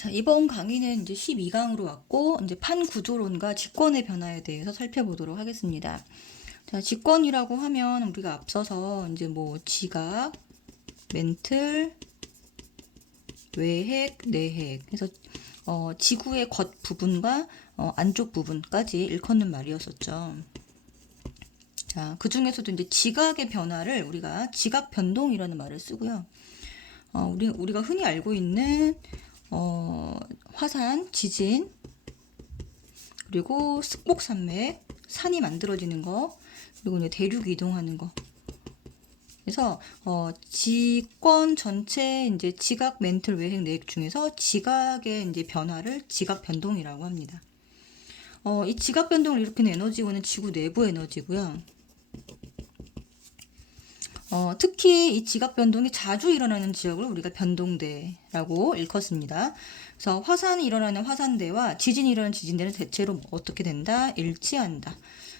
자, 이번 강의는 이제 12강으로 왔고, 이제 판 구조론과 직권의 변화에 대해서 살펴보도록 하겠습니다. 자, 직권이라고 하면 우리가 앞서서 이제 뭐 지각, 멘틀, 외핵, 내핵. 그래서 지구의 겉 부분과 안쪽 부분까지 일컫는 말이었었죠. 자, 그 중에서도 이제 지각의 변화를 우리가 지각 변동이라는 말을 쓰고요. 우리가 흔히 알고 있는 화산, 지진, 그리고 습곡산맥, 산이 만들어지는 거, 그리고 이제 대륙 이동하는 거. 그래서 지권 전체 이제 지각, 멘틀, 외핵, 내핵 중에서 지각의 이제 변화를 지각 변동이라고 합니다. 이 지각 변동을 일으키는 에너지원은 지구 내부 에너지고요. 특히 이 지각 변동이 자주 일어나는 지역을 우리가 변동대라고 일컫습니다. 그래서 화산이 일어나는 화산대와 지진이 일어나는 지진대는 대체로 어떻게 된다? 일치한다.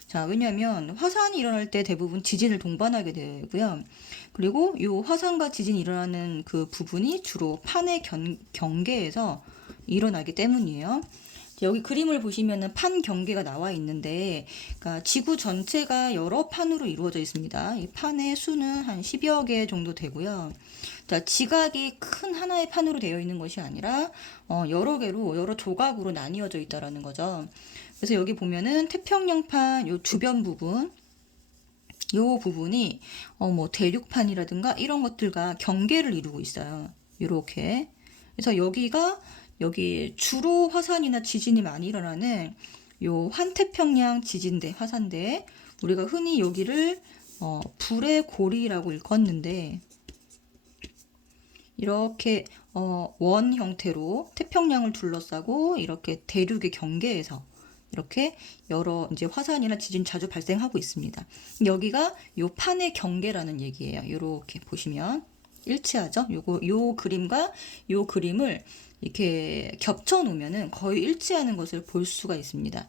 자, 왜냐하면 화산이 일어날 때 대부분 지진을 동반하게 되고요. 그리고 이 화산과 지진이 일어나는 그 부분이 주로 판의 경계에서 일어나기 때문이에요. 여기 그림을 보시면은 판 경계가 나와 있는데, 그러니까 지구 전체가 여러 판으로 이루어져 있습니다. 이 판의 수는 한 10여 개 정도 되고요. 자, 지각이 큰 하나의 판으로 되어 있는 것이 아니라 여러 개로 여러 조각으로 나뉘어져 있다라는 거죠. 그래서 여기 보면은 태평양판 요 주변 부분, 요 부분이 뭐 대륙판이라든가 이런 것들과 경계를 이루고 있어요. 이렇게. 그래서 여기 주로 화산이나 지진이 많이 일어나는 요 환태평양 지진대, 화산대, 우리가 흔히 여기를 불의 고리라고 일컫는데, 이렇게 원 형태로 태평양을 둘러싸고 이렇게 대륙의 경계에서 이렇게 여러 이제 화산이나 지진 자주 발생하고 있습니다. 여기가 요 판의 경계라는 얘기예요. 이렇게 보시면 일치하죠? 요 그림과 요 그림을 이렇게 겹쳐 놓으면은 거의 일치하는 것을 볼 수가 있습니다.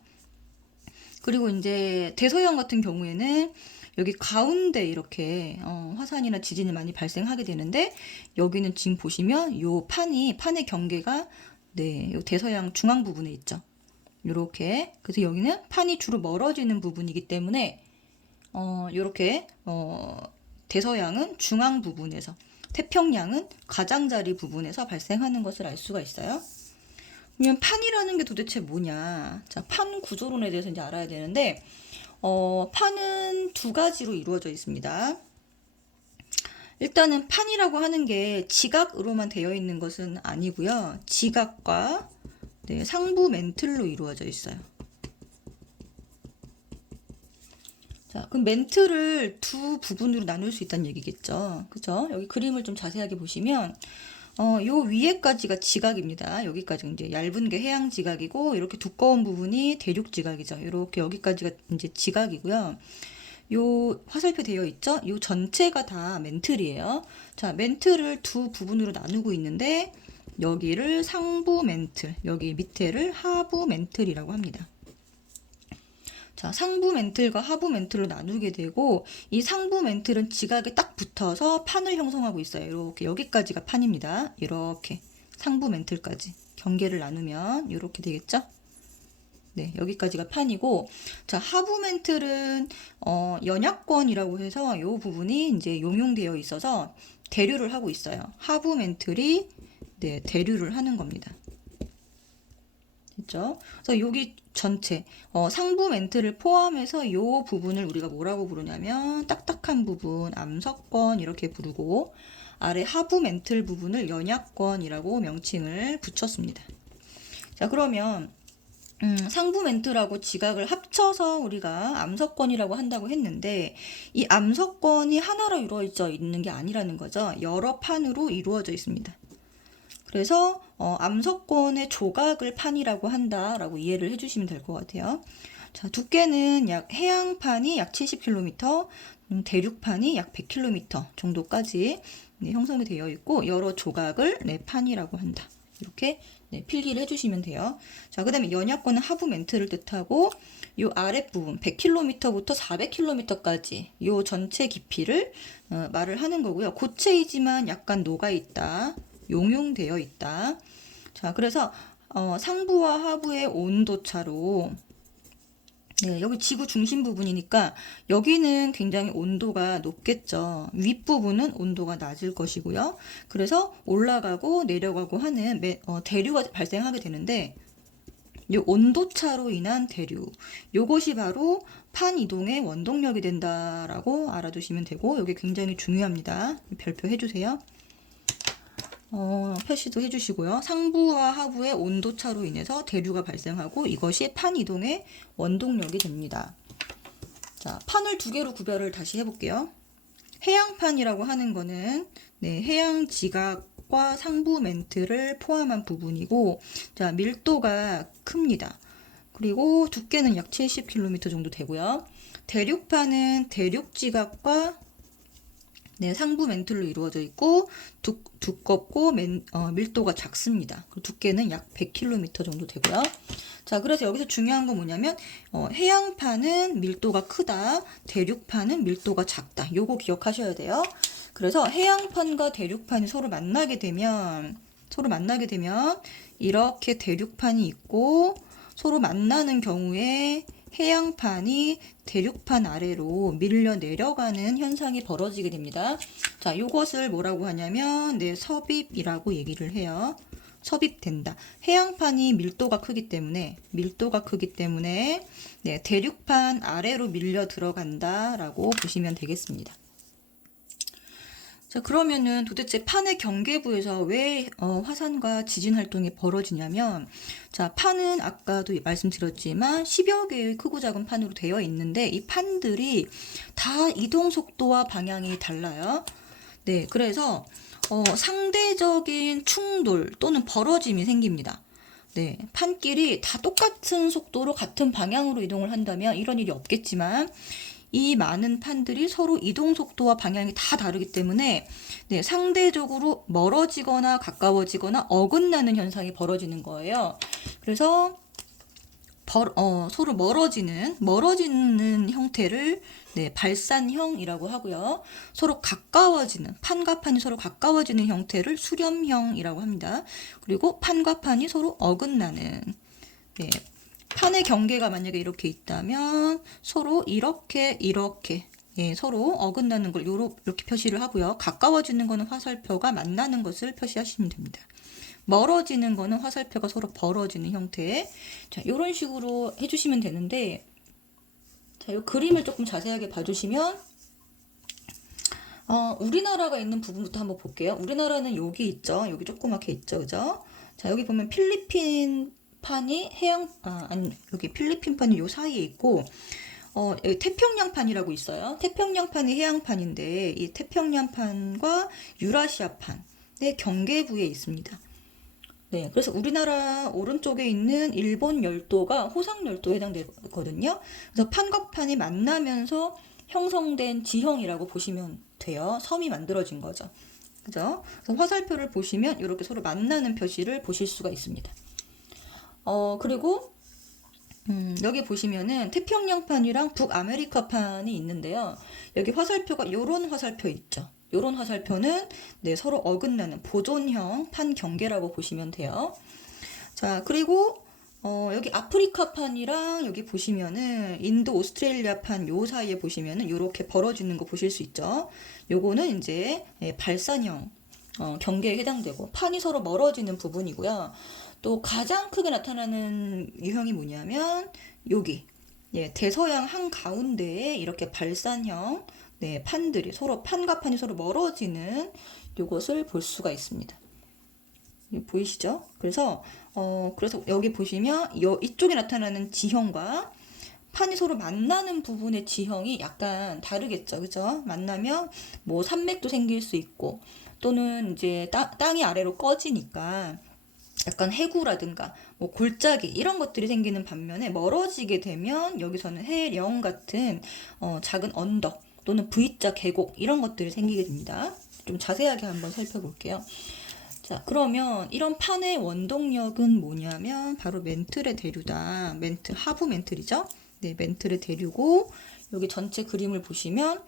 그리고 이제 대서양 같은 경우에는 여기 가운데 이렇게 화산이나 지진이 많이 발생하게 되는데, 여기는 지금 보시면 요 판의 경계가 네, 요 대서양 중앙 부분에 있죠. 요렇게. 그래서 여기는 판이 주로 멀어지는 부분이기 때문에 요렇게 대서양은 중앙 부분에서, 태평양은 가장자리 부분에서 발생하는 것을 알 수가 있어요. 그러면 판이라는 게 도대체 뭐냐? 자, 판 구조론에 대해서 이제 알아야 되는데, 판은 두 가지로 이루어져 있습니다. 일단은 판이라고 하는 게 지각으로만 되어 있는 것은 아니고요. 지각과 네, 상부 멘틀로 이루어져 있어요. 자, 그럼 멘틀을 두 부분으로 나눌 수 있다는 얘기겠죠. 그죠? 여기 그림을 좀 자세하게 보시면, 요 위에까지가 지각입니다. 여기까지 이제 얇은 게 해양 지각이고, 이렇게 두꺼운 부분이 대륙 지각이죠. 이렇게 여기까지가 이제 지각이고요. 요 화살표 되어 있죠? 요 전체가 다 멘틀이에요. 자, 멘틀을 두 부분으로 나누고 있는데, 여기를 상부 멘틀, 여기 밑에를 하부 멘틀이라고 합니다. 자, 상부 멘틀과 하부 멘틀로 나누게 되고, 이 상부 멘틀은 지각에 딱 붙어서 판을 형성하고 있어요. 이렇게 여기까지가 판입니다. 이렇게 상부 멘틀까지 경계를 나누면 이렇게 되겠죠? 네, 여기까지가 판이고, 자, 하부 멘틀은 연약권이라고 해서 이 부분이 이제 용용되어 있어서 대류를 하고 있어요. 하부 멘틀이 네, 대류를 하는 겁니다. 됐죠? 그래서 여기 전체 상부 멘틀을 포함해서 이 부분을 우리가 뭐라고 부르냐면 딱딱한 부분, 암석권 이렇게 부르고, 아래 하부 멘틀 부분을 연약권이라고 명칭을 붙였습니다. 자, 그러면 상부 멘틀하고 지각을 합쳐서 우리가 암석권이라고 한다고 했는데, 이 암석권이 하나로 이루어져 있는 게 아니라는 거죠. 여러 판으로 이루어져 있습니다. 그래서 암석권의 조각을 판이라고 한다라고 이해를 해주시면 될 것 같아요. 자, 두께는 해양판이 약 70km, 대륙판이 약 100km 정도까지 네, 형성이 되어 있고, 여러 조각을 네, 판이라고 한다. 이렇게 네, 필기를 해주시면 돼요. 자, 그 다음에 연약권은 하부 멘틀을 뜻하고, 이 아랫부분 100km부터 400km까지 이 전체 깊이를 말을 하는 거고요. 고체이지만 약간 녹아있다, 용용되어 있다. 자, 그래서 상부와 하부의 온도 차로 네, 여기 지구 중심 부분이니까 여기는 굉장히 온도가 높겠죠. 윗부분은 온도가 낮을 것이고요. 그래서 올라가고 내려가고 하는 대류가 발생하게 되는데 이 온도차로 인한 대류, 요것이 바로 판 이동의 원동력이 된다라고 알아두시면 되고, 이게 굉장히 중요합니다. 별표 해주세요. 표시도 해주시고요. 상부와 하부의 온도차로 인해서 대류가 발생하고 이것이 판 이동의 원동력이 됩니다. 자, 판을 두 개로 구별을 다시 해볼게요. 해양판이라고 하는 거는 해양 지각과 상부 멘트를 포함한 부분이고, 자, 밀도가 큽니다. 그리고 두께는 약 70km 정도 되고요. 대륙판은 대륙 지각과 상부 멘틀로 이루어져 있고 두껍고 밀도가 작습니다. 두께는 약 100km 정도 되고요. 자, 그래서 여기서 중요한 건 뭐냐면 해양판은 밀도가 크다, 대륙판은 밀도가 작다. 요거 기억하셔야 돼요. 그래서 해양판과 대륙판이 서로 만나게 되면 이렇게 대륙판이 있고 서로 만나는 경우에 해양판이 대륙판 아래로 밀려 내려가는 현상이 벌어지게 됩니다. 자, 이것을 뭐라고 하냐면 섭입이라고 얘기를 해요. 섭입된다. 해양판이 밀도가 크기 때문에 대륙판 아래로 밀려 들어간다라고 보시면 되겠습니다. 자, 그러면은 도대체 판의 경계부에서 왜 화산과 지진 활동이 벌어지냐면, 자, 판은 아까도 말씀드렸지만 10여 개의 크고 작은 판으로 되어 있는데 이 판들이 다 이동 속도와 방향이 달라요. 네, 그래서 상대적인 충돌 또는 벌어짐이 생깁니다. 네, 판끼리 다 똑같은 속도로 같은 방향으로 이동을 한다면 이런 일이 없겠지만 이 많은 판들이 서로 이동 속도와 방향이 다 다르기 때문에 상대적으로 멀어지거나 가까워지거나 어긋나는 현상이 벌어지는 거예요. 그래서 서로 멀어지는 형태를 발산형이라고 하고요. 서로 가까워지는, 판과 판이 서로 가까워지는 형태를 수렴형이라고 합니다. 그리고 판과 판이 서로 어긋나는, 판의 경계가 만약에 이렇게 있다면 서로 이렇게 서로 어긋나는 걸 이렇게 표시를 하고요. 가까워지는 거는 화살표가 만나는 것을 표시하시면 됩니다. 멀어지는 거는 화살표가 서로 벌어지는 형태. 자, 이런 식으로 해주시면 되는데, 자, 이 그림을 조금 자세하게 봐주시면 우리나라가 있는 부분부터 한번 볼게요. 우리나라는 여기 있죠. 여기 조그맣게 있죠, 그죠? 자, 여기 보면 필리핀 판이 여기 필리핀판이 요 사이에 있고, 여기 태평양판이라고 있어요. 태평양판이 해양판인데, 이 태평양판과 유라시아판의 경계부에 있습니다. 네, 그래서 우리나라 오른쪽에 있는 일본 열도가 호상 열도에 해당되거든요. 그래서 판과 판이 만나면서 형성된 지형이라고 보시면 돼요. 섬이 만들어진 거죠. 그죠? 그래서 화살표를 보시면 이렇게 서로 만나는 표시를 보실 수가 있습니다. 그리고 여기 보시면은 태평양판이랑 북아메리카판이 있는데요. 여기 화살표가 요런 화살표 있죠. 요런 화살표는 서로 어긋나는 보존형 판 경계라고 보시면 돼요. 자, 그리고 여기 아프리카판이랑 여기 보시면은 인도 오스트레일리아판 요 사이에 보시면은 요렇게 벌어지는 거 보실 수 있죠. 요거는 이제 발산형 경계에 해당되고 판이 서로 멀어지는 부분이고요. 또 가장 크게 나타나는 유형이 뭐냐면 여기 대서양 한가운데에 이렇게 발산형 판들이 판과 판이 서로 멀어지는 요것을 볼 수가 있습니다. 보이시죠? 그래서 여기 보시면 이쪽에 나타나는 지형과 판이 서로 만나는 부분의 지형이 약간 다르겠죠, 그죠? 만나면 뭐 산맥도 생길 수 있고 또는 이제 땅이 아래로 꺼지니까 약간 해구라든가 뭐 골짜기 이런 것들이 생기는 반면에 멀어지게 되면 여기서는 해령 같은 작은 언덕 또는 V자 계곡 이런 것들이 생기게 됩니다. 좀 자세하게 한번 살펴볼게요. 자, 그러면 이런 판의 원동력은 뭐냐면 바로 멘틀의 대류다. 하부 멘틀이죠. 네, 멘틀의 대류고 여기 전체 그림을 보시면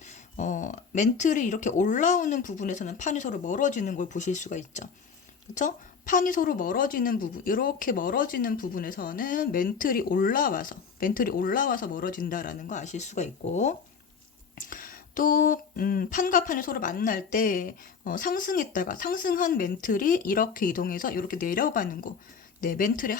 멘틀이 이렇게 올라오는 부분에서는 판이 서로 멀어지는 걸 보실 수가 있죠. 그렇죠? 판이 서로 멀어지는 부분, 이렇게 멀어지는 부분에서는 맨틀이 올라와서 멀어진다라는 거 아실 수가 있고, 또 판과 판이 서로 만날 때 상승했다가 상승한 맨틀이 이렇게 이동해서 이렇게 내려가는 거, 네, 맨틀의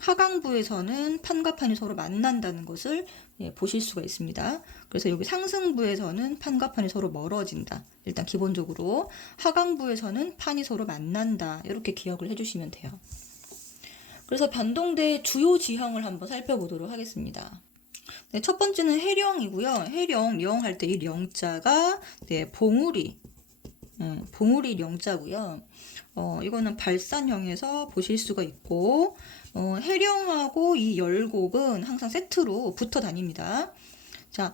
하강부에서는 판과 판이 서로 만난다는 것을 보실 수가 있습니다. 그래서 여기 상승부에서는 판과 판이 서로 멀어진다. 일단 기본적으로 하강부에서는 판이 서로 만난다. 이렇게 기억을 해주시면 돼요. 그래서 변동대의 주요 지형을 한번 살펴보도록 하겠습니다. 네, 첫 번째는 해령이고요. 해령, 령 할 때 이 령자가 네, 봉우리 령자고요. 이거는 발산형에서 보실 수가 있고, 해령하고 이 열곡은 항상 세트로 붙어 다닙니다. 자,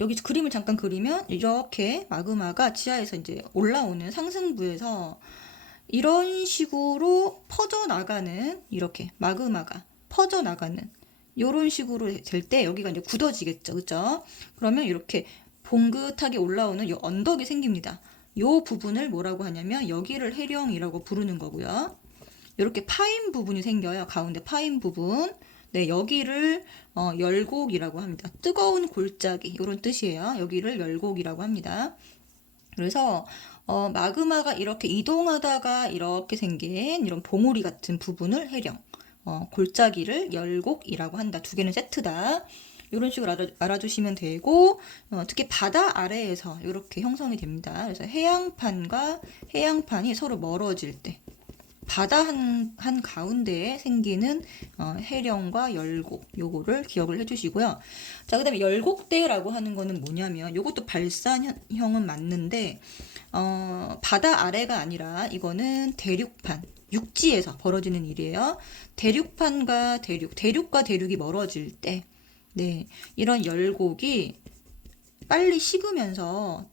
여기 그림을 잠깐 그리면 이렇게 마그마가 지하에서 이제 올라오는 상승부에서 이런 식으로 퍼져나가는, 이렇게 마그마가 퍼져나가는 이런 식으로 될 때 여기가 이제 굳어지겠죠. 그죠? 그러면 이렇게 봉긋하게 올라오는 이 언덕이 생깁니다. 이 부분을 뭐라고 하냐면 여기를 해령이라고 부르는 거고요. 이렇게 파인 부분이 생겨요. 가운데 파인 부분. 네, 여기를 열곡이라고 합니다. 뜨거운 골짜기 이런 뜻이에요. 여기를 열곡이라고 합니다. 그래서 마그마가 이렇게 이동하다가 이렇게 생긴 이런 봉우리 같은 부분을 해령, 골짜기를 열곡이라고 한다. 두 개는 세트다. 이런 식으로 알아주시면 되고, 특히 바다 아래에서 이렇게 형성이 됩니다. 그래서 해양판과 해양판이 서로 멀어질 때 바다 한 가운데에 생기는 해령과 열곡, 요거를 기억을 해주시고요. 자, 그 다음에 열곡대라고 하는 거는 뭐냐면 요것도 발산형은 맞는데 바다 아래가 아니라 이거는 대륙판, 육지에서 벌어지는 일이에요. 대륙판과 대륙과 대륙이 멀어질 때, 네, 이런 열곡이 빨리 식으면서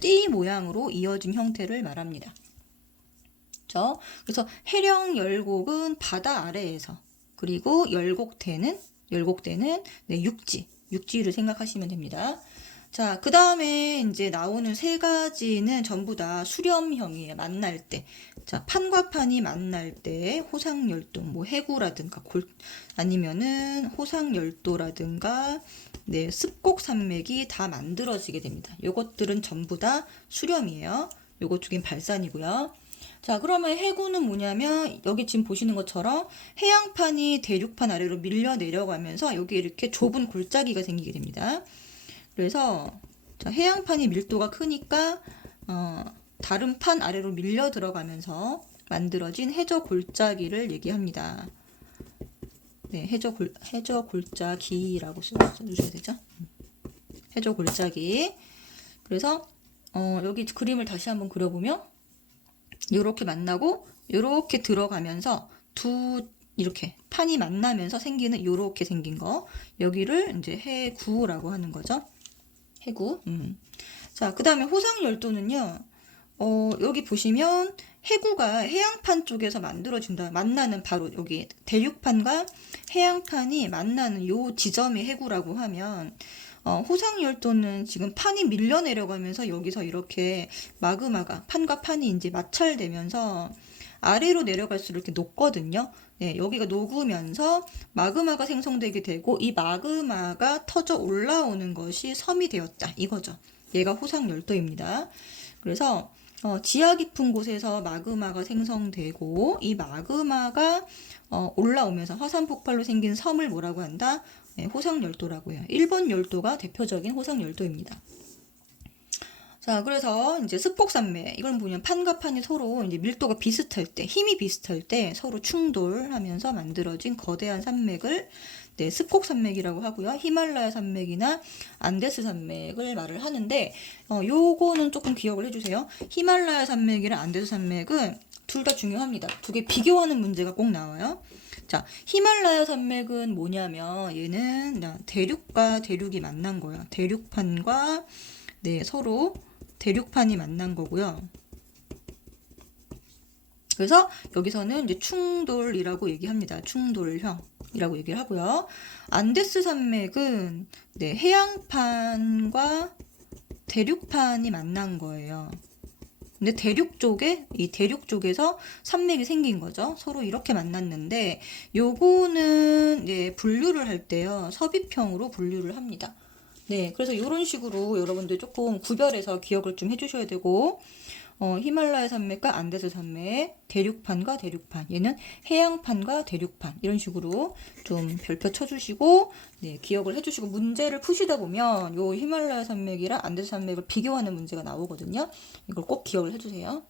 띠 모양으로 이어진 형태를 말합니다. 그렇죠? 그래서 해령 열곡은 바다 아래에서, 그리고 열곡대는 네, 육지를 생각하시면 됩니다. 자, 그 다음에 이제 나오는 세 가지는 전부 다 수렴형이에요. 만날 때. 자, 판과 판이 만날 때 호상열도, 뭐 해구라든가 아니면은 호상열도라든가 네, 습곡산맥이 다 만들어지게 됩니다. 요것들은 전부 다 수렴이에요. 요것 두 개는 발산이고요. 자, 그러면 해구는 뭐냐면 여기 지금 보시는 것처럼 해양판이 대륙판 아래로 밀려 내려가면서 여기 이렇게 좁은 골짜기가 생기게 됩니다. 그래서 자, 해양판이 밀도가 크니까 다른 판 아래로 밀려 들어가면서 만들어진 해저 골짜기를 얘기합니다. 네, 해저 골짜기라고 써주셔야 되죠. 해저 골짜기. 그래서 여기 그림을 다시 한번 그려보면 이렇게 만나고 이렇게 들어가면서 이렇게 판이 만나면서 생기는 이렇게 생긴 거, 여기를 이제 해구라고 하는 거죠. 해구. 자, 그 다음에 호상열도는요. 여기 보시면 해구가 해양판 쪽에서 만들어진다. 만나는 바로 여기 대륙판과 해양판이 만나는 요 지점이 해구라고 하면, 호상열도는 지금 판이 밀려 내려가면서 여기서 이렇게 마그마가 판과 판이 이제 마찰되면서 아래로 내려갈수록 이렇게 녹거든요. 네, 여기가 녹으면서 마그마가 생성되게 되고 이 마그마가 터져 올라오는 것이 섬이 되었다. 이거죠. 얘가 호상열도입니다. 그래서 지하 깊은 곳에서 마그마가 생성되고 이 마그마가 올라오면서 화산 폭발로 생긴 섬을 뭐라고 한다? 네, 호상열도라고 해요. 일본 열도가 대표적인 호상열도입니다. 자, 그래서 이제 습곡산맥, 이건 뭐냐면 판과 판이 서로 이제 밀도가 비슷할 때, 힘이 비슷할 때 서로 충돌하면서 만들어진 거대한 산맥을 네, 습곡산맥이라고 하고요. 히말라야 산맥이나 안데스 산맥을 말을 하는데, 요거는 조금 기억을 해주세요. 히말라야 산맥이랑 안데스 산맥은 둘 다 중요합니다. 두 개 비교하는 문제가 꼭 나와요. 자, 히말라야 산맥은 뭐냐면 얘는 대륙과 대륙이 만난 거예요. 대륙판과 네, 서로 대륙판이 만난 거고요. 그래서 여기서는 이제 충돌이라고 얘기합니다. 충돌형이라고 얘기를 하고요. 안데스 산맥은 네, 해양판과 대륙판이 만난 거예요. 근데 이 대륙 쪽에서 산맥이 생긴 거죠. 서로 이렇게 만났는데 요거는 예, 분류를 할 때요. 섭입형으로 분류를 합니다. 네, 그래서 이런 식으로 여러분들 조금 구별해서 기억을 좀 해주셔야 되고, 히말라야 산맥과 안데스 산맥, 대륙판과 대륙판, 얘는 해양판과 대륙판, 이런 식으로 좀 별표 쳐주시고, 네, 기억을 해주시고, 문제를 푸시다 보면 요 히말라야 산맥이랑 안데스 산맥을 비교하는 문제가 나오거든요. 이걸 꼭 기억을 해주세요.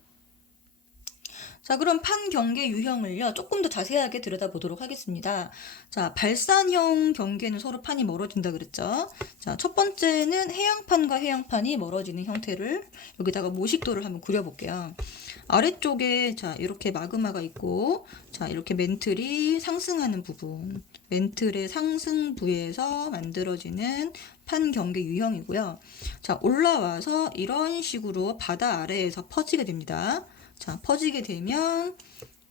자, 그럼 판 경계 유형을요, 조금 더 자세하게 들여다보도록 하겠습니다. 자, 발산형 경계는 서로 판이 멀어진다 그랬죠. 자, 첫 번째는 해양판과 해양판이 멀어지는 형태를 여기다가 모식도를 한번 그려볼게요. 아래쪽에 자, 이렇게 마그마가 있고, 자, 이렇게 멘틀이 상승하는 부분, 멘틀의 상승부에서 만들어지는 판 경계 유형이고요. 자, 올라와서 이런 식으로 바다 아래에서 퍼지게 됩니다. 자, 퍼지게 되면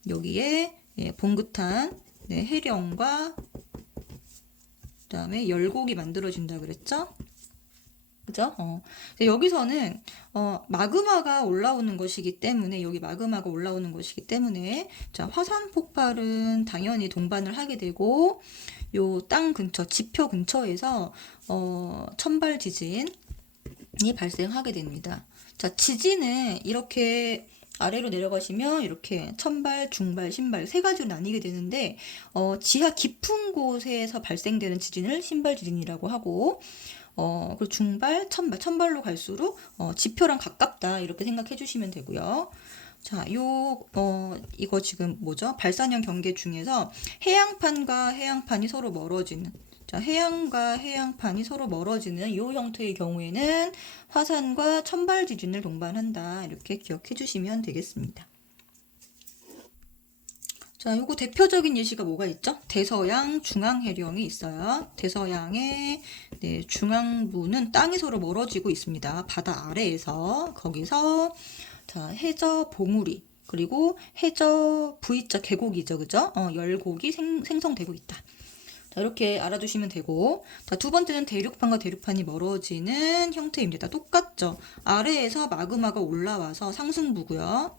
여기에 예, 봉긋한 네, 해령과 그다음에 열곡이 만들어진다 그랬죠? 그죠? 여기서는 마그마가 올라오는 것이기 때문에 여기 마그마가 올라오는 것이기 때문에 자, 화산 폭발은 당연히 동반을 하게 되고 요 땅 근처 지표 근처에서 천발 지진이 발생하게 됩니다. 자, 지진은 이렇게 아래로 내려가시면 이렇게 천발, 중발, 신발 세 가지로 나뉘게 되는데 지하 깊은 곳에서 발생되는 지진을 신발 지진이라고 하고 그리고 중발, 천발로 갈수록 지표랑 가깝다 이렇게 생각해 주시면 되고요. 자, 이거 지금 뭐죠? 발산형 경계 중에서 해양판과 해양판이 서로 멀어지는 자, 해양과 해양판이 서로 멀어지는 이 형태의 경우에는 화산과 천발 지진을 동반한다. 이렇게 기억해 주시면 되겠습니다. 자, 요거 대표적인 예시가 뭐가 있죠? 대서양 중앙해령이 있어요. 대서양의 네, 중앙부는 땅이 서로 멀어지고 있습니다. 바다 아래에서 거기서 자, 해저 봉우리 그리고 해저 V자 계곡이죠, 그죠? 열곡이 생성되고 있다. 자, 이렇게 알아두시면 되고, 자, 두 번째는 대륙판과 대륙판이 멀어지는 형태입니다. 똑같죠? 아래에서 마그마가 올라와서 상승부고요.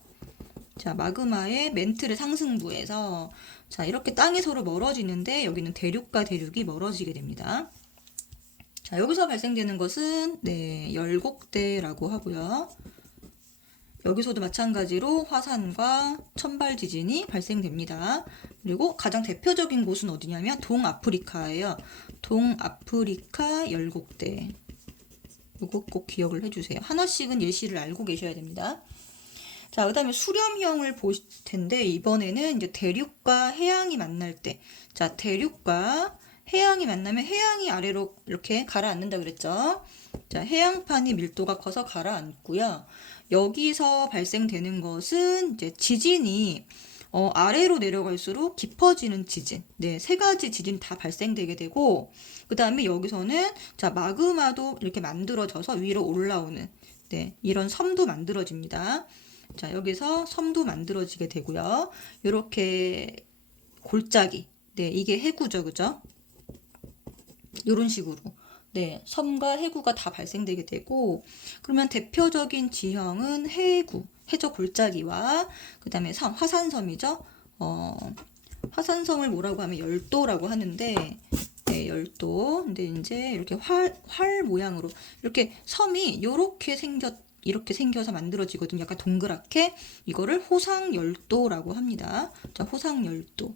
자, 마그마의 멘틀의 상승부에서 자, 이렇게 땅이 서로 멀어지는데 여기는 대륙과 대륙이 멀어지게 됩니다. 자, 여기서 발생되는 것은 네, 열곡대라고 하고요. 여기서도 마찬가지로 화산과 천발 지진이 발생됩니다. 그리고 가장 대표적인 곳은 어디냐면 동아프리카예요. 동아프리카 열곡대. 이거 꼭 기억을 해주세요. 하나씩은 예시를 알고 계셔야 됩니다. 자, 그 다음에 수렴형을 보실 텐데 이번에는 이제 대륙과 해양이 만날 때, 자, 대륙과 해양이 만나면 해양이 아래로 이렇게 가라앉는다 그랬죠. 자, 해양판이 밀도가 커서 가라앉고요. 여기서 발생되는 것은 이제 지진이 아래로 내려갈수록 깊어지는 지진. 네, 세 가지 지진 다 발생되게 되고, 그 다음에 여기서는 자, 마그마도 이렇게 만들어져서 위로 올라오는 네, 이런 섬도 만들어집니다. 자, 여기서 섬도 만들어지게 되고요. 이렇게 골짜기. 네, 이게 해구죠, 그죠? 이런 식으로. 네, 섬과 해구가 다 발생되게 되고, 그러면 대표적인 지형은 해구, 해저 골짜기와 그 다음에 화산섬이죠. 화산섬을 뭐라고 하면 열도라고 하는데, 네, 열도. 근데 이제 이렇게 활 모양으로 이렇게 섬이 이렇게 생겨서 만들어지거든요. 약간 동그랗게 이거를 호상열도라고 합니다. 자, 호상열도.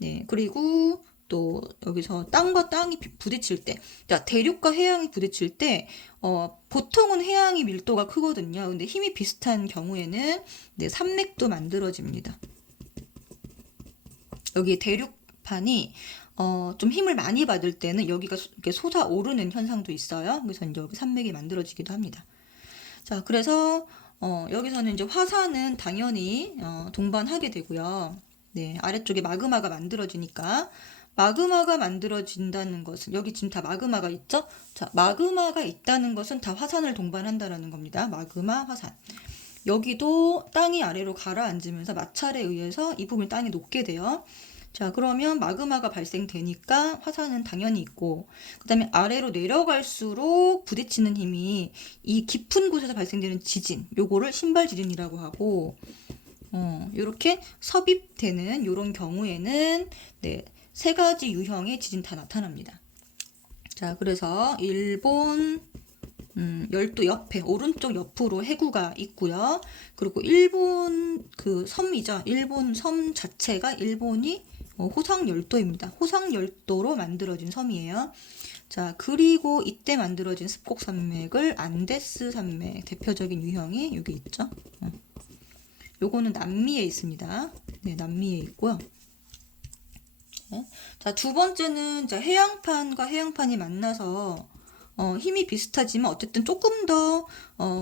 네, 그리고 또 여기서 땅과 땅이 부딪힐 때, 자, 대륙과 해양이 부딪힐 때, 보통은 해양이 밀도가 크거든요. 근데 힘이 비슷한 경우에는 네, 산맥도 만들어집니다. 여기 대륙판이 좀 힘을 많이 받을 때는 여기가 이렇게 솟아오르는 현상도 있어요. 그래서 이제 여기 산맥이 만들어지기도 합니다. 자, 그래서 여기서는 이제 화산은 당연히 동반하게 되고요. 네, 아래쪽에 마그마가 만들어지니까 마그마가 만들어진다는 것은 여기 지금 다 마그마가 있죠? 자, 마그마가 있다는 것은 다 화산을 동반한다라는 겁니다. 마그마, 화산. 여기도 땅이 아래로 가라앉으면서 마찰에 의해서 이 부분이 땅이 녹게 돼요. 자, 그러면 마그마가 발생되니까 화산은 당연히 있고, 그 다음에 아래로 내려갈수록 부딪히는 힘이 이 깊은 곳에서 발생되는 지진, 요거를 신발 지진이라고 하고, 요렇게 섭입되는 요런 경우에는 네, 세 가지 유형의 지진 다 나타납니다. 자, 그래서 일본 열도 옆에 오른쪽 옆으로 해구가 있고요. 그리고 일본 그 섬이죠. 일본 섬 자체가 일본이 호상열도입니다. 호상열도로 만들어진 섬이에요. 자, 그리고 이때 만들어진 습곡산맥을 안데스 산맥 대표적인 유형이 여기 있죠. 요거는 남미에 있습니다. 네, 남미에 있고요. 네. 자, 두 번째는 자, 해양판과 해양판이 만나서 힘이 비슷하지만 어쨌든 조금 더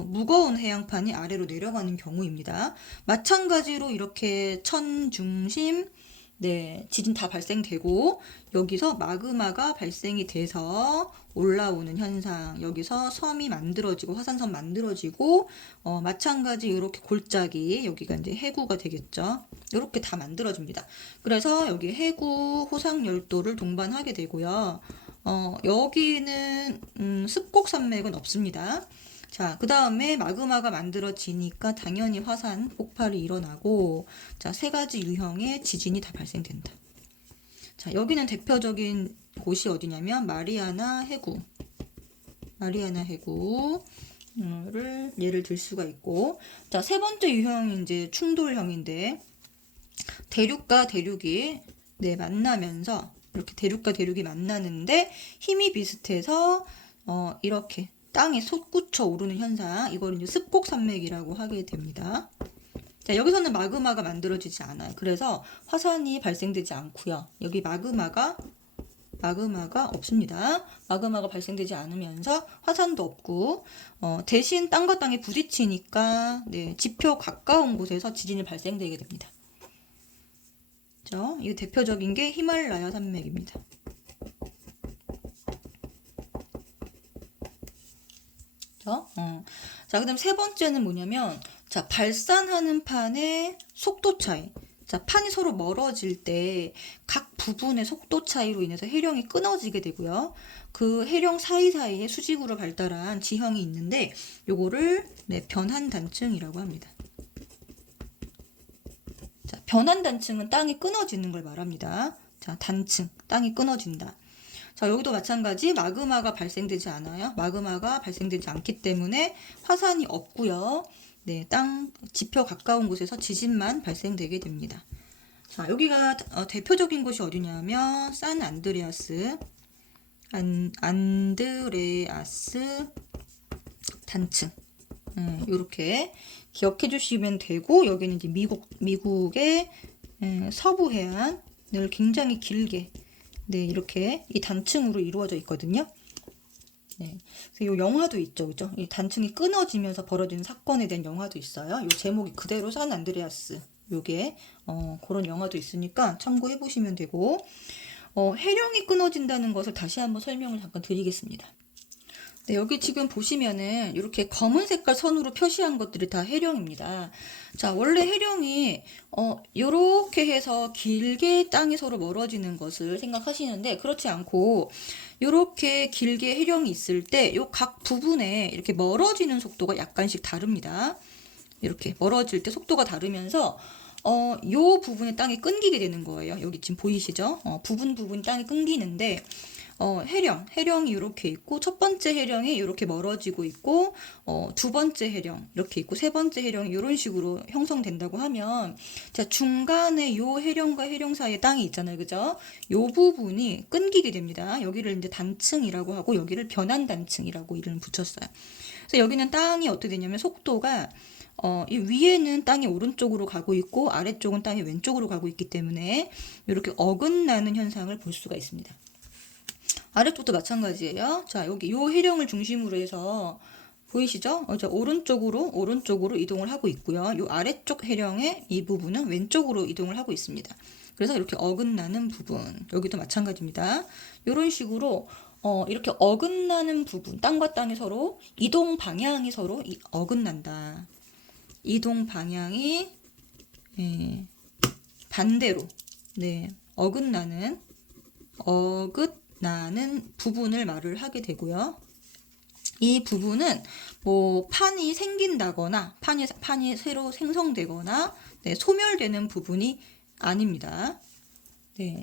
무거운 해양판이 아래로 내려가는 경우입니다. 마찬가지로 이렇게 천 중심 네, 지진 다 발생되고 여기서 마그마가 발생이 돼서 올라오는 현상, 여기서 섬이 만들어지고 화산섬 만들어지고 마찬가지 이렇게 골짜기, 여기가 이제 해구가 되겠죠. 이렇게 다 만들어집니다. 그래서 여기 해구 호상열도를 동반하게 되고요. 여기는 습곡산맥은 없습니다. 자, 그 다음에 마그마가 만들어지니까 당연히 화산 폭발이 일어나고, 자, 세 가지 유형의 지진이 다 발생된다. 자, 여기는 대표적인 곳이 어디냐면 마리아나 해구. 마리아나 해구를 예를 들 수가 있고, 자, 세 번째 유형이 이제 충돌형인데, 대륙과 대륙이 네, 만나면서 이렇게 대륙과 대륙이 만나는데 힘이 비슷해서 이렇게 땅에 솟구쳐 오르는 현상, 이걸 이제 습곡산맥이라고 하게 됩니다. 자, 여기서는 마그마가 만들어지지 않아요. 그래서 화산이 발생되지 않고요. 여기 마그마가 없습니다. 마그마가 발생되지 않으면서 화산도 없고 대신 땅과 땅이 부딪히니까 네, 지표 가까운 곳에서 지진이 발생되게 됩니다. 이 대표적인 게 히말라야 산맥입니다. 자, 그다음 세 번째는 뭐냐면, 자, 발산하는 판의 속도 차이. 자, 판이 서로 멀어질 때 각 부분의 속도 차이로 인해서 해령이 끊어지게 되고요. 그 해령 사이사이에 수직으로 발달한 지형이 있는데, 요거를 네, 변환단층이라고 합니다. 자, 변환단층은 땅이 끊어지는 걸 말합니다. 자, 단층, 땅이 끊어진다. 자, 여기도 마찬가지 마그마가 발생되지 않아요. 마그마가 발생되지 않기 때문에 화산이 없고요. 네, 땅 지표 가까운 곳에서 지진만 발생되게 됩니다. 자, 여기가 대표적인 곳이 어디냐면 산 안드레아스 안드레아스 단층. 이렇게 기억해 주시면 되고, 여기는 이제 미국의 서부 해안을 굉장히 길게 네, 이렇게 이 단층으로 이루어져 있거든요. 네. 그래서 이 영화도 있죠. 그죠? 이 단층이 끊어지면서 벌어지는 사건에 대한 영화도 있어요. 이 제목이 그대로 산 안드레아스. 요게 그런 영화도 있으니까 참고해 보시면 되고, 해령이 끊어진다는 것을 다시 한번 설명을 잠깐 드리겠습니다. 네, 여기 지금 보시면은 이렇게 검은 색깔 선으로 표시한 것들이 다 해령입니다. 자, 원래 해령이 요렇게 해서 길게 땅이 서로 멀어지는 것을 생각하시는데 그렇지 않고, 요렇게 길게 해령이 있을 때 요 각 부분에 이렇게 멀어지는 속도가 약간씩 다릅니다. 이렇게 멀어질 때 속도가 다르면서 요 부분에 땅이 끊기게 되는 거예요. 여기 지금 보이시죠? 부분 땅이 끊기는데, 해령이 이렇게 있고, 첫 번째 해령이 이렇게 멀어지고 있고, 두 번째 해령 이렇게 있고, 세 번째 해령이 이런 식으로 형성된다고 하면, 자, 중간에 요 해령과 해령 사이에 땅이 있잖아요. 그죠? 요 부분이 끊기게 됩니다. 여기를 이제 단층이라고 하고, 여기를 변환단층이라고 이름을 붙였어요. 그래서 여기는 땅이 어떻게 되냐면, 속도가 이 위에는 땅이 오른쪽으로 가고 있고, 아래쪽은 땅이 왼쪽으로 가고 있기 때문에 이렇게 어긋나는 현상을 볼 수가 있습니다. 아래쪽도 마찬가지예요. 자, 여기 요 해령을 중심으로 해서 보이시죠? 오른쪽으로 이동을 하고 있고요. 요 아래쪽 해령의 이 부분은 왼쪽으로 이동을 하고 있습니다. 그래서 이렇게 어긋나는 부분, 여기도 마찬가지입니다. 이런 식으로 이렇게 어긋나는 부분, 땅과 땅이 서로 이동 방향이 서로 어긋난다. 이동 방향이 반대로 네, 어긋나는 부분을 말을 하게 되고요. 이 부분은 뭐 판이 생긴다거나 판이 새로 생성되거나 네, 소멸되는 부분이 아닙니다. 네.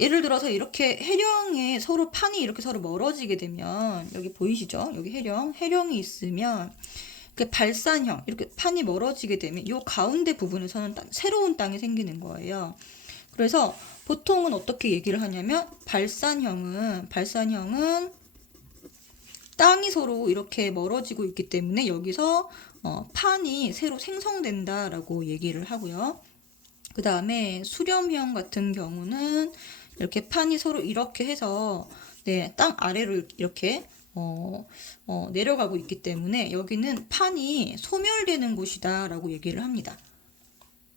예를 들어서 이렇게 해령에 서로 판이 이렇게 서로 멀어지게 되면 여기 보이시죠? 여기 해령이 있으면 그 발산형 이렇게 판이 멀어지게 되면 이 가운데 부분에서는 새로운 땅이 생기는 거예요. 그래서 보통은 어떻게 얘기를 하냐면 발산형은 땅이 서로 이렇게 멀어지고 있기 때문에 여기서 판이 새로 생성된다라고 얘기를 하고요. 그 다음에 수렴형 같은 경우는 이렇게 판이 서로 이렇게 해서 네, 땅 아래로 이렇게 내려가고 있기 때문에 여기는 판이 소멸되는 곳이다 라고 얘기를 합니다.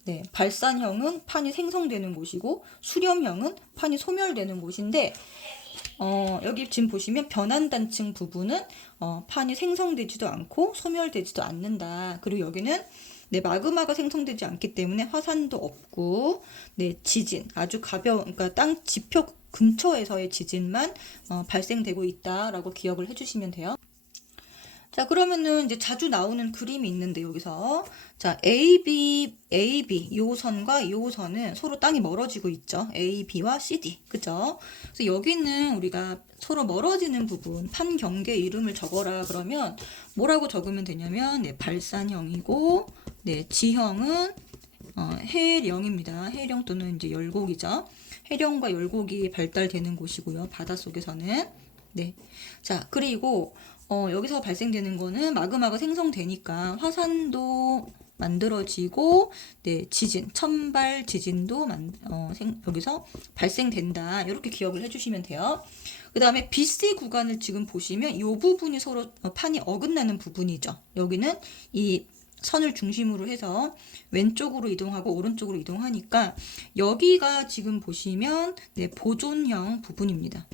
네, 발산형은 판이 생성되는 곳이고 수렴형은 판이 소멸되는 곳인데 여기 지금 보시면 변환단층 부분은 판이 생성되지도 않고 소멸되지도 않는다. 그리고 여기는 네, 마그마가 생성되지 않기 때문에 화산도 없고 네, 지진 아주 가벼운 그러니까 땅 지표 근처에서의 지진만 발생되고 있다라고 기억을 해주시면 돼요. 자, 그러면은 이제 자주 나오는 그림이 있는데 여기서 자, AB 요 선과 요 선은 서로 땅이 멀어지고 있죠. AB와 CD. 그죠? 그래서 여기는 우리가 서로 멀어지는 부분 판 경계 이름을 적어라 그러면 뭐라고 적으면 되냐면 네, 발산형이고 네, 지형은 해령입니다. 해령 또는 이제 열곡이죠. 해령과 열곡이 발달되는 곳이고요. 바닷속에서는 네. 자, 그리고 여기서 발생되는 거는 마그마가 생성되니까 화산도 만들어지고 네, 지진, 천발 지진도 여기서 발생된다. 이렇게 기억을 해주시면 돼요. 그 다음에 BC 구간을 지금 보시면 이 부분이 서로 판이 어긋나는 부분이죠. 여기는 이 선을 중심으로 해서 왼쪽으로 이동하고 오른쪽으로 이동하니까 여기가 지금 보시면 네, 보존형 부분입니다.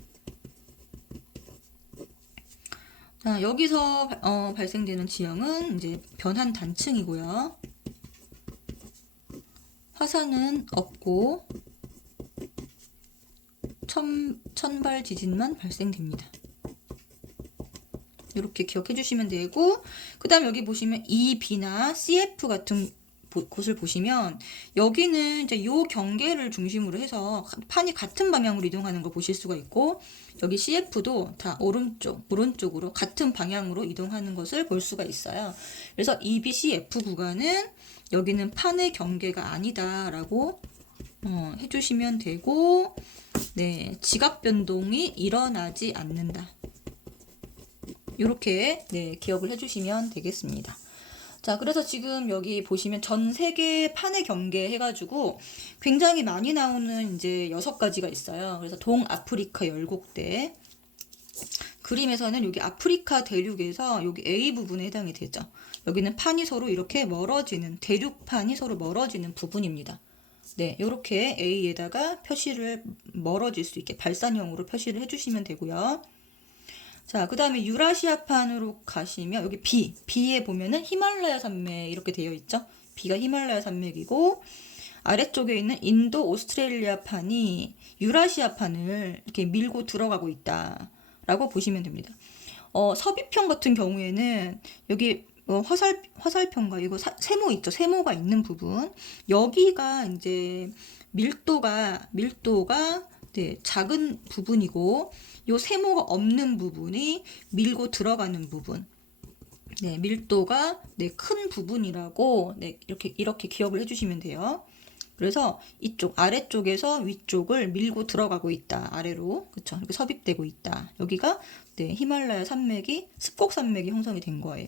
자, 여기서 발생되는 지형은 이제 변환 단층이고요. 화산은 없고 천발 지진만 발생됩니다. 이렇게 기억해 주시면 되고 그 다음 여기 보시면 EB나 CF 같은 곳을 보시면 여기는 이제 요 경계를 중심으로 해서 판이 같은 방향으로 이동하는 걸 보실 수가 있고 여기 CF도 다 오른쪽으로 같은 방향으로 이동하는 것을 볼 수가 있어요. 그래서 EBCF 구간은 여기는 판의 경계가 아니다라고 해주시면 되고 네, 지각 변동이 일어나지 않는다. 이렇게 네, 기억을 해주시면 되겠습니다. 자, 그래서 지금 여기 보시면 전 세계 판의 경계 해가지고 굉장히 많이 나오는 이제 6가지가 있어요. 그래서 동아프리카 열곡대. 그림에서는 여기 아프리카 대륙에서 여기 A 부분에 해당이 되죠. 여기는 판이 서로 이렇게 멀어지는, 대륙판이 서로 멀어지는 부분입니다. 네, 이렇게 A에다가 표시를 멀어질 수 있게 발산형으로 표시를 해주시면 되고요. 자, 그 다음에 유라시아판으로 가시면 여기 B에 보면은 히말라야 산맥 이렇게 되어 있죠. B가 히말라야 산맥이고 아래쪽에 있는 인도 오스트레일리아판이 유라시아판을 이렇게 밀고 들어가고 있다라고 보시면 됩니다. 서비편 같은 경우에는 여기 화살표인가 이거 세모 있죠. 세모가 있는 부분 여기가 이제 밀도가 네, 작은 부분이고 요 세모가 없는 부분이 밀고 들어가는 부분. 네, 밀도가 네, 큰 부분이라고 네, 이렇게 기억을 해주시면 돼요. 그래서 이쪽 아래쪽에서 위쪽을 밀고 들어가고 있다. 아래로 그쵸? 이렇게 섭입되고 있다. 여기가 네, 히말라야 산맥이 습곡 산맥이 형성이 된 거예요.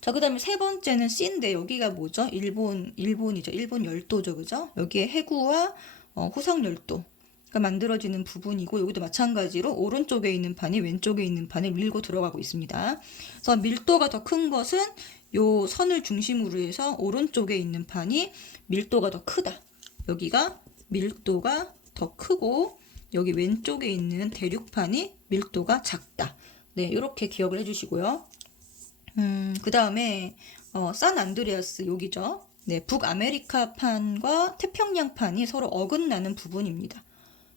자, 그 다음에 세 번째는 C인데 여기가 뭐죠? 일본이죠. 일본 열도죠, 그죠? 여기에 해구와 호상 열도. 만들어지는 부분이고 여기도 마찬가지로 오른쪽에 있는 판이 왼쪽에 있는 판을 밀고 들어가고 있습니다. 그래서 밀도가 더 큰 것은 요 선을 중심으로 해서 오른쪽에 있는 판이 밀도가 더 크다. 여기가 밀도가 더 크고 여기 왼쪽에 있는 대륙판이 밀도가 작다. 네, 이렇게 기억을 해주시고요. 그 다음에 산 안드레아스 여기죠. 네, 북아메리카판과 태평양판이 서로 어긋나는 부분입니다.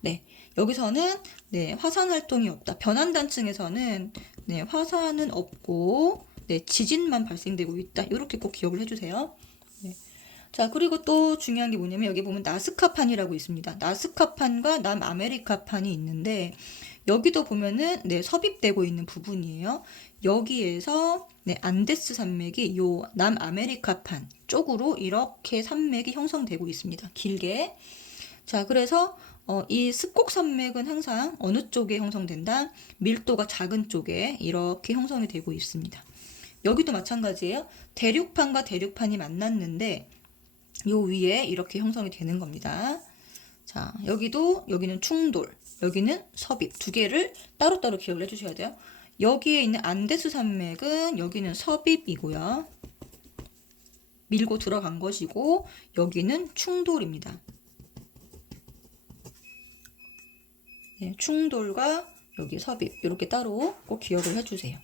네, 여기서는 네, 화산 활동이 없다. 변환단층에서는 네, 화산은 없고 네, 지진만 발생되고 있다. 이렇게 꼭 기억을 해주세요. 네. 자, 그리고 또 중요한 게 뭐냐면 여기 보면 나스카판이라고 있습니다. 나스카판과 남아메리카판이 있는데 여기도 보면은 네, 섭입되고 있는 부분이에요. 여기에서 네, 안데스 산맥이 요 남아메리카판 쪽으로 이렇게 산맥이 형성되고 있습니다. 길게. 자, 그래서 이 습곡 산맥은 항상 어느 쪽에 형성된다? 밀도가 작은 쪽에 이렇게 형성이 되고 있습니다. 여기도 마찬가지예요. 대륙판과 대륙판이 만났는데 요 위에 이렇게 형성이 되는 겁니다. 자, 여기는 충돌, 여기는 섭입 두 개를 따로따로 기억을 해주셔야 돼요. 여기에 있는 안데스 산맥은 여기는 섭입이고요. 밀고 들어간 것이고 여기는 충돌입니다. 네, 충돌과 여기 섭입 이렇게 따로 꼭 기억을 해주세요.